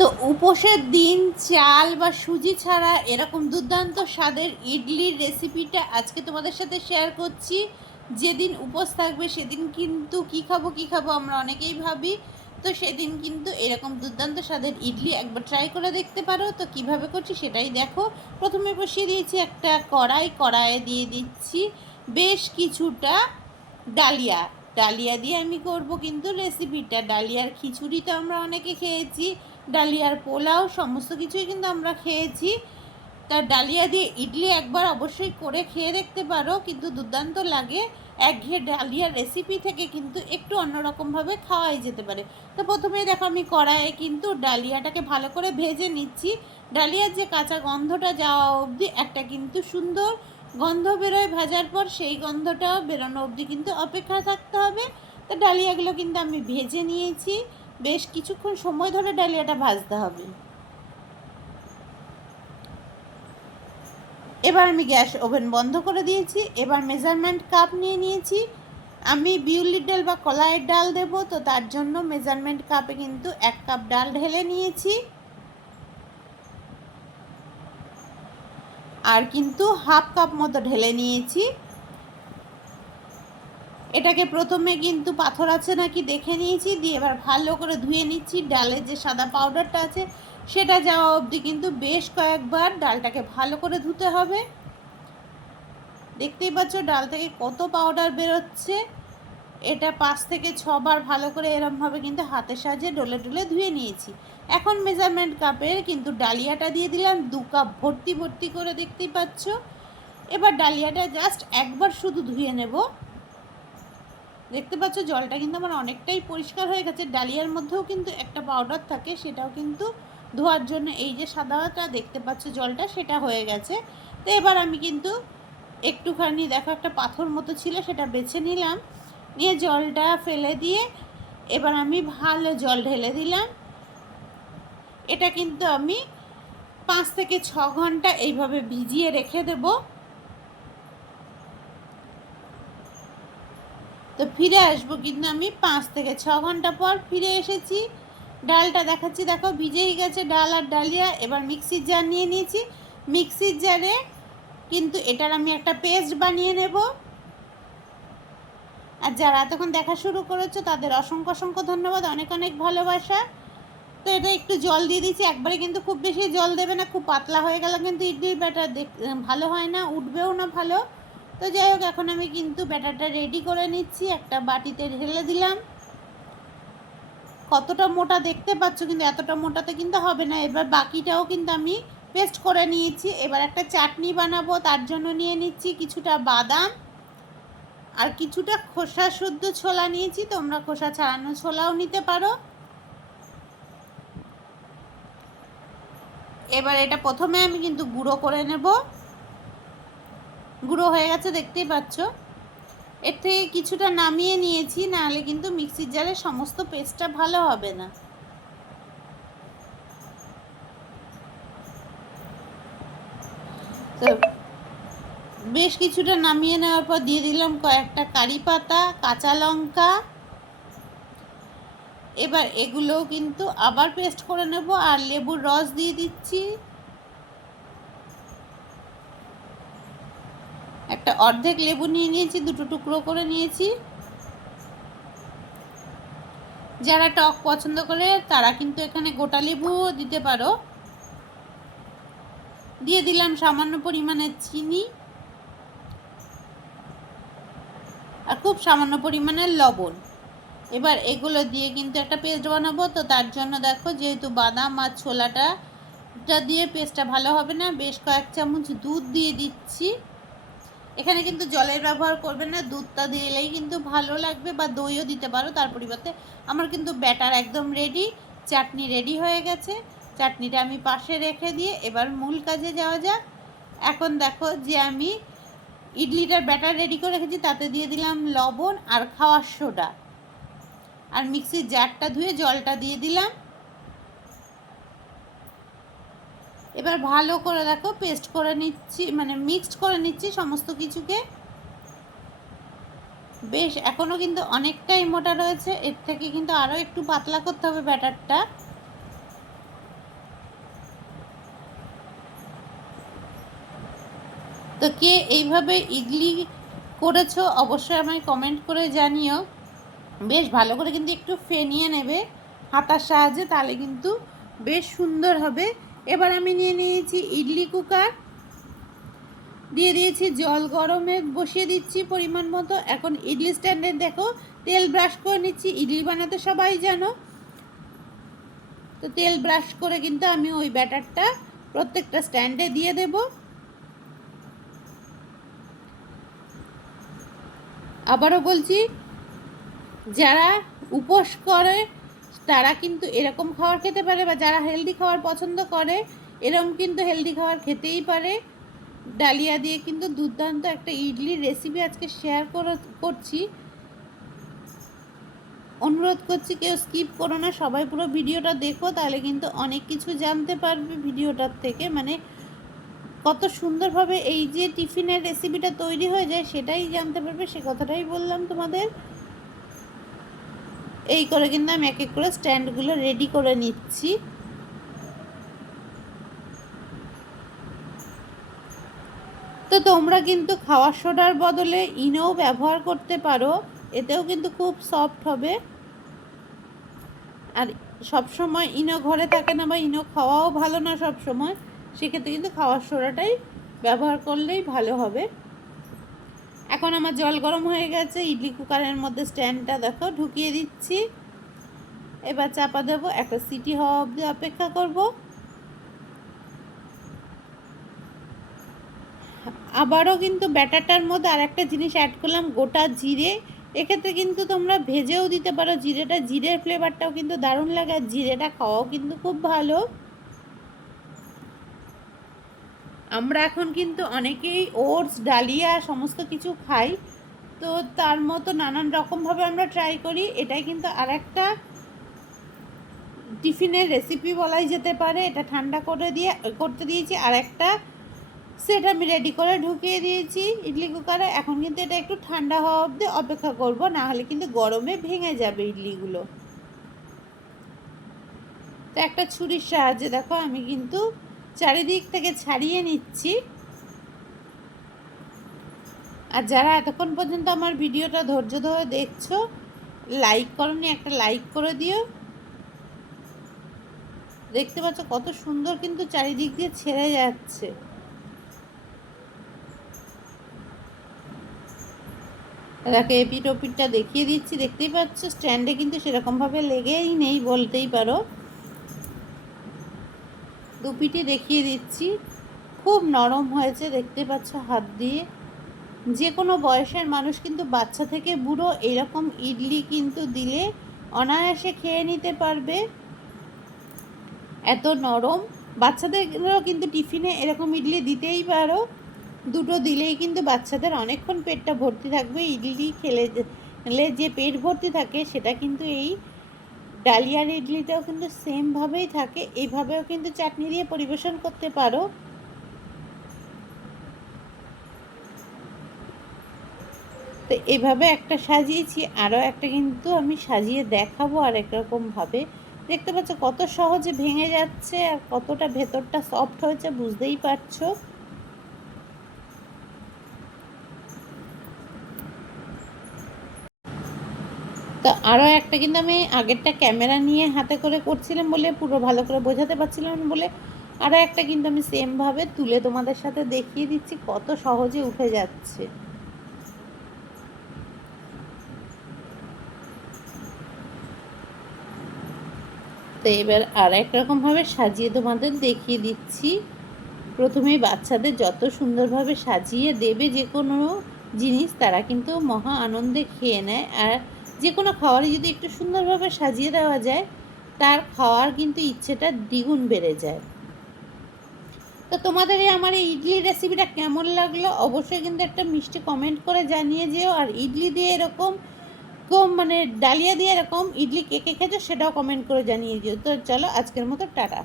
তো উপোসের দিন, চাল বা সুজি ছাড়া এরকম দুর্দান্ত স্বাদের ইডলির রেসিপিটা আজকে তোমাদের সাথে শেয়ার করছি। যেদিন উপোস থাকবে, সেদিন কিন্তু কি খাব কি খাব আমরা অনেকেই ভাবি। তো সেদিন কিন্তু এরকম দুর্দান্ত স্বাদের ইডলি একবার ট্রাই করে দেখতে পারো। তো কীভাবে করছি সেটাই দেখো। প্রথমে বসিয়ে দিয়েছি একটা কড়াই, কড়াইয়ে দিয়ে দিচ্ছি বেশ কিছুটা ডালিয়া। ডালিয়া দিয়ে আমি করব কিন্তু রেসিপিটা ডালিয়ার খিচুড়ি তো আমরা অনেকে খেয়েছি। ডালিয়ার পোলাও, সমস্ত কিছুই কিন্তু আমরা খেয়েছি। তা ডালিয়া দিয়ে ইডলি একবার অবশ্যই করে খেয়ে দেখতে পারো, কিন্তু দুর্দান্ত লাগে। একঘেয়ে ডালিয়ার রেসিপি থেকে কিন্তু একটু অন্যরকমভাবে খাওয়াই যেতে পারে। তো প্রথমেই দেখো আমি কড়াইয়ে কিন্তু ডালিয়াটাকে ভালো করে ভেজে নিচ্ছি। ডালিয়ার যে কাঁচা গন্ধটা যাওয়া অবধি একটা কিন্তু সুন্দর গন্ধ বেরোয় ভাজার পর, সেই গন্ধটাও বেরোনো অবধি কিন্তু অপেক্ষা থাকতে হবে। তো ডালিয়াগুলো কিন্তু আমি ভেজে নিয়েছি। বেশ কিছুক্ষণ সময় ধরে ডালিয়াটা ভাজতে হবে। এবার আমি গ্যাস ওভেন বন্ধ করে দিয়েছি, এবার মেজারমেন্ট কাপ নিয়ে নিয়েছি। আমি বিউলির ডাল বা কলাইয়ের ডাল দেব, তো তার জন্য মেজারমেন্ট কাপে কিন্তু এক কাপ ডাল ঢেলে নিয়েছি। আর কিন্তু হাফ কাপ মতো ঢেলে নিয়েছি। এটাকে প্রথমে কিন্তু পাথর আছে নাকি দেখে নিয়েছি, দিয়ে এবার ভালো করে ধুয়ে নিচ্ছি। ডালের যে সাদা পাউডারটা আছে, সেটা যাওয়া অবধি কিন্তু বেশ কয়েকবার ডালটাকে ভালো করে ধুতে হবে। দেখতেই পাচ্ছ ডাল থেকে কত পাউডার বেরোচ্ছে। এটা পাঁচ থেকে ছবার ভালো করে এরমভাবে কিন্তু হাতের সাহায্যে ডলে ডলে ধুয়ে নিয়েছি। এখন মেজারমেন্ট কাপের কিন্তু ডালিয়াটা দিয়ে দিলাম, দু কাপ ভর্তি ভর্তি করে দেখতেই পাচ্ছ। এবার ডালিয়াটা জাস্ট একবার শুধু ধুয়ে নেব। দেখতে পাচ্ছ জলটা কিন্তু আমার অনেকটাই পরিষ্কার হয়ে গেছে। ডালিয়ার মধ্যেও কিন্তু একটা পাউডার থাকে, সেটাও কিন্তু ধোয়ার জন্য এই যে সাদাটা দেখতে পাচ্ছ জলটা, সেটা হয়ে গেছে। তো এবার আমি কিন্তু একটুখানি দেখো একটা পাথর মতো ছিল, সেটা বেছে নিলাম। নিয়ে জলটা ফেলে দিয়ে এবার আমি ভালো জল ঢেলে দিলাম। এটা কিন্তু আমি পাঁচ থেকে ছ ঘণ্টা এইভাবে ভিজিয়ে রেখে দেব। তো ফিরে আসব কিন্তু আমি পাঁচ থেকে ছ ঘণ্টা পর ফিরে এসেছি। ডালটা দেখাচ্ছি, দেখো ভিজেই গেছে ডাল আর ডালিয়া। এবার মিক্সির জার নিয়ে নিয়েছি। মিক্সির জারে কিন্তু এটার আমি একটা পেস্ট বানিয়ে নেব। আর যারা এতক্ষণ দেখা শুরু করেছ, তাদের অসংখ্য অসংখ্য ধন্যবাদ, অনেক অনেক ভালোবাসা। তো এটা একটু জল দিয়ে দিচ্ছি। একবারে কিন্তু খুব বেশি জল দেবে না, খুব পাতলা হয়ে গেল কিন্তু ইডলির ব্যাটার ভালো হয় না, উঠবেও না ভালো। তো যাই হোক, এখন আমি কিন্তু ব্যাটারটা রেডি করে নিচ্ছি। একটা বাটিতে ঢেলে দিলাম। কতটা মোটা দেখতে পাচ্ছ কিন্তু এতটা মোটাতে কিন্তু হবে না। এবার বাকিটাও কিন্তু আমি পেস্ট করে নিয়েছি। এবার একটা চাটনি বানাবো, তার জন্য নিয়ে নিচ্ছি কিছুটা বাদাম আর কিছুটা খোসা শুদ্ধ ছোলা নিয়েছি। তোমরা খোসা ছাড়ানো ছোলাও নিতে পারো। এবার এটা প্রথমে আমি কিন্তু গুঁড়ো করে নেব। গুঁড়ো হয়ে গেছে, দেখতেই পাচ্ছ। এর থেকে কিছুটা নামিয়ে নিয়েছি, নাহলে কিন্তু মিক্সির জারে সমস্ত পেস্টটা ভালো হবে না। তো বেশ কিছুটা নামিয়ে নেওয়ার পর দিয়ে দিলাম কয়েকটা কারি পাতা, কাঁচা লঙ্কা। এবার এগুলোও কিন্তু আবার পেস্ট করে নেব, আর লেবুর রস দিয়ে দিচ্ছি। একটা অর্ধেক লেবু নিয়ে নিয়েছি, দুটো টুকরো করে নিয়েছি। যারা টক পছন্দ করে, তারা কিন্তু এখানে গোটা লেবুও দিতে পারো। দিয়ে দিলাম সামান্য পরিমাণে চিনি আর খুব সামান্য পরিমাণের লবণ। এবার এগুলো দিয়ে কিন্তু একটা পেস্ট বানাবো। তো তার জন্য দেখো, যেহেতু বাদাম আর ছোলাটা দিয়ে পেস্টটা ভালো হবে না, বেশ কয়েক চামচ দুধ দিয়ে দিচ্ছি। এখানে কিন্তু জলের ব্যবহার করবে না, দুধটা দিলেই কিন্তু ভালো লাগবে বা দইও দিতে পারো, তার পরিবর্তে আমার কিন্তু ব্যাটার একদম রেডি চাটনি রেডি হয়ে গেছে। চাটনিটা আমি পাশে রেখে দিয়ে এবার মূল কাজে যাওয়া যাক। এখন দেখো যে আমি ইডলিটার ব্যাটার রেডি করে রেখেছি, তাতে দিয়ে দিলাম লবণ আর খাওয়ার সোডা। আর মিক্সির জারটা ধুয়ে জলটা দিয়ে দিলাম। এবার ভালো করে দেখো পেস্ট করে নিচ্ছি মানে মিক্সড করে নিচ্ছি সমস্ত কিছুকে। বেশ এখনও কিন্তু অনেকটাই মোটা রয়েছে, এর থেকে কিন্তু আরও একটু পাতলা করতে হবে ব্যাটারটা। তো কে এইভাবে ইডলি করেছ অবশ্যই আমায় কমেন্ট করে জানিও। বেশ, ভালো করে কিন্তু একটু ফেনিয়ে নেবে হাতার সাহায্যে, তাহলে কিন্তু বেশ সুন্দর হবে। এবার আমি নিয়ে নিয়েছি ইডলি কুকার। দিয়ে দিয়েছি জল গরমে বসিয়ে দিচ্ছি পরিমাণ মতো। এখন ইডলি স্ট্যান্ডে দেখো, তেল ব্রাশ করে নিচ্ছি। ইডলি বানাতে সবাই জানো। তো তেল ব্রাশ করে কিন্তু আমি ওই ব্যাটারটা প্রত্যেকটা স্ট্যান্ডে দিয়ে দেব। আবারও বলছি, যারা উপোস করে তারা কিন্তু এরকম খাবার খেতে পারে বা যারা হেলদি খাবার পছন্দ করে এরকম কিন্তু হেলদি খাবার খেতেই পারে। ডালিয়া দিয়ে কিন্তু দুর্দান্ত একটা ইডলির রেসিপি আজকে শেয়ার করছি। অনুরোধ করছি কেউ স্কিপ করো না, সবাই পুরো ভিডিওটা দেখো, তাহলে কিন্তু অনেক কিছু জানতে পারবে ভিডিওটার থেকে। মানে কত সুন্দরভাবে এই যে টিফিনের রেসিপিটা তৈরি হয়ে যায়, সেটাই জানতে পারবে, সে কথাটাই বললাম তোমাদের। এই করে কিন্তু আমি এক এক করে স্ট্যান্ডগুলো রেডি করে নিচ্ছি। তো তোমরা কিন্তু খাওয়ার সোডার বদলে ইনোও ব্যবহার করতে পারো, এতেও কিন্তু খুব সফট হবে। আর সব সময় ইনো ঘরে থাকে না বা ইনো খাওয়াও ভালো না সব সময়, সেক্ষেত্রে কিন্তু খাওয়ার সোডাটাই ব্যবহার করলেই ভালো হবে। এখন আমার জল গরম হয়ে গেছে, ইডলি কুকারের মধ্যে স্ট্যান্ডটা দেখো, ঢুকিয়ে দিচ্ছি। এবার চাপা দেবো, একটা সিটি হওয়া অবধি অপেক্ষা করব। আবারও কিন্তু ব্যাটারটার মধ্যে আর একটা জিনিস অ্যাড করলাম, গোটা জিরে। এক্ষেত্রে কিন্তু তোমরা ভেজেও দিতে পারো, জিরেটা, জিরের ফ্লেভারটাও কিন্তু দারুণ লাগে, আর জিরেটা খাওয়াও কিন্তু খুব ভালো। আমরা এখন কিন্তু অনেকেই ওটস, ডালিয়া, সমস্ত কিছু খাই। তো তার মতো নানান রকমভাবে আমরা ট্রাই করি। এটাই কিন্তু আর একটা টিফিনের রেসিপি বলাই যেতে পারে। এটা ঠান্ডা করে দিয়ে, করতে দিয়েছি। আর একটা সেটা আমি রেডি করে ঢুকিয়ে দিয়েছি ইডলি কুকারে। এখন কিন্তু এটা একটু ঠান্ডা হওয়া অবধি অপেক্ষা করব, না হলে কিন্তু গরমে ভেঙে যাবে ইডলিগুলো। তো একটা ছুরির সাহায্যে দেখো, আমি কিন্তু চারিদিক থেকে ছাড়িয়ে নিচ্ছি। আর যারা এতক্ষণ পর্যন্ত আমার ভিডিওটা ধৈর্য ধরে দেখছ, লাইক করনি, একটা লাইক করে দিও। দেখতে পাচ্ছ কত সুন্দর কিন্তু চারিদিক দিয়ে ছেড়ে যাচ্ছে। দেখো এপিট ওপিটটা দেখিয়ে দিচ্ছি। দেখতেই পাচ্ছ, স্ট্যান্ডে কিন্তু সেরকমভাবে লেগেই নেই বলতেই পারো। দুপিটি দেখিয়ে দিচ্ছি। খুব নরম হয়েছে, দেখতে পাচ্ছ হাত দিয়ে। যে কোনো বয়সের মানুষ কিন্তু বাচ্চা থেকে বুড়ো এরকম ইডলি কিন্তু দিলে অনায়াসে খেয়ে নিতে পারবে। এত নরম। বাচ্চাদেরও কিন্তু টিফিনে এরকম ইডলি দিতেই পারো। দুটো দিলেই কিন্তু বাচ্চাদের অনেকক্ষণ পেটটা ভর্তি থাকবে। ইডলি খেলে যে পেট ভর্তি থাকে, সেটা কিন্তু এই ডালিয়ার ইডলিটাও কিন্তু সেমভাবেই থাকে। এইভাবেও কিন্তু চাটনি দিয়ে পরিবেশন করতে পারো। তো এভাবে একটা সাজিয়েছি, আরও একটা কিন্তু আমি সাজিয়ে দেখাবো আর একরকমভাবে দেখতে পাচ্ছ কত সহজে ভেঙে যাচ্ছে আর কতটা ভেতরটা সফট হয়েছে, বুঝতেই পারছ। তো আরও একটা কিন্তু আমি আগেরটা ক্যামেরা নিয়ে হাতে করে করছিলাম বলে পুরো ভালো করে বোঝাতে পারছিলাম বলে। আরও একটা কিন্তু আমি সেমভাবে তুলে তোমাদের সাথে দেখিয়ে দিচ্ছি, কত সহজে উঠে যাচ্ছে। তো এবার আর এক রকমভাবে সাজিয়ে তোমাদের দেখিয়ে দিচ্ছি। প্রথমেই বাচ্চাদের যত সুন্দরভাবে সাজিয়ে দেবে যে কোনো জিনিস, তারা কিন্তু মহা আনন্দে খেয়ে নেয়। আর যে কোনো খাবারই যদি একটু সুন্দরভাবে সাজিয়ে দেওয়া যায়, তার খাওয়ার কিন্তু ইচ্ছেটা দ্বিগুণ বেড়ে যায়। তো তোমাদের এই আমার এই ইডলির রেসিপিটা কেমন লাগল? অবশ্যই কিন্তু একটা মিষ্টি কমেন্ট করে জানিয়ে যেও। আর ইডলি দিয়ে এরকম কম মানে ডালিয়া দিয়ে এরকম ইডলি কে কে খেয়েছো সেটাও কমেন্ট করে জানিয়ে দিও তো চলো আজকের মতো টাটা।